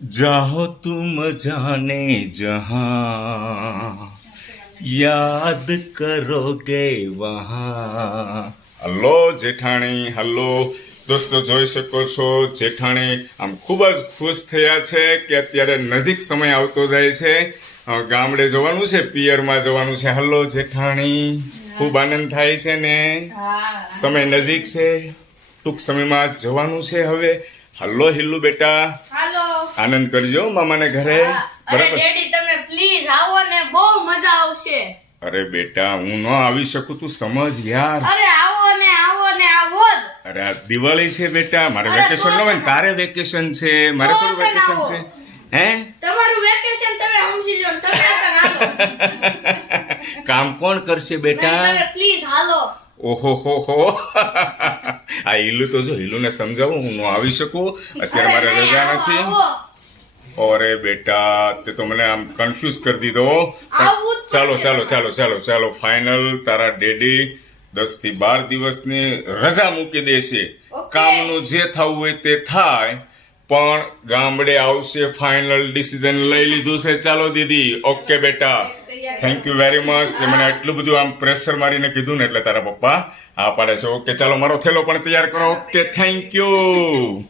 जाहो तुम जाने जहां યાદ કરોગે વહાં હલો જેઠાણી હલો દોસ્તો જોઈ શકો છો જેઠાણી આમ ખૂબ જ ખુશ થયા છે કે અત્યારે નજીક સમય આવતો જાય છે અ, ગામડે જવાનું છે પિયરમાં જવાનું છે હલો જેઠાણી ખૂબ આનંદ થાય છે ને હા સમય નજીક છે ટૂંક સમયમાં જવાનું છે હવે હલો હિલ્લુ બેટા. આનંદ કરજો મામાને ઘરે. બરાબર. ડેડી તમે પ્લીઝ આવો ને બહુ મજા આવશે. અરે બેટા હું ન આવી શકું તું સમજ યાર. અરે આવો ને આવો ને આવો અરે આ દિવાળી છે બેટા મારે વેકેશન ન હોય તારે વેકેશન છે મારે થોડું વેકેશન છે. હે? તમારું વેકેશન તમે સમજી લો તમે કામ કોણ કરશે બેટા? Please hello. ઓહો હો હો. આ ઈલુ તો જો ઈલુને સમજાવું હું ન આવી શકું. અત્યારે મારે રજા નથી. ઓરે બેટા તે તો મને આમ કન્ફ્યુઝ કરી દીધો ચાલો ચાલો ચાલો ચાલો ચાલો ફાઇનલ તારા ડેડી દસથી બાર દિવસની રજા મૂકી દેશે. કામનું જે થવું હોય તે થાય પણ ગામડે આવશે ફાઇનલ ડિસિઝન લઈ લીધું છે. ચાલો દીદી. ઓકે બેટા. થેન્ક યુ વેરી મચ તે મને એટલું બધું આમ પ્રેશર મારીને કીધું ને એટલે તારા પપ્પા આ પાડે છે. ઓકે ચાલો, મારો થેલો પણ તૈયાર કરો. Okay thank you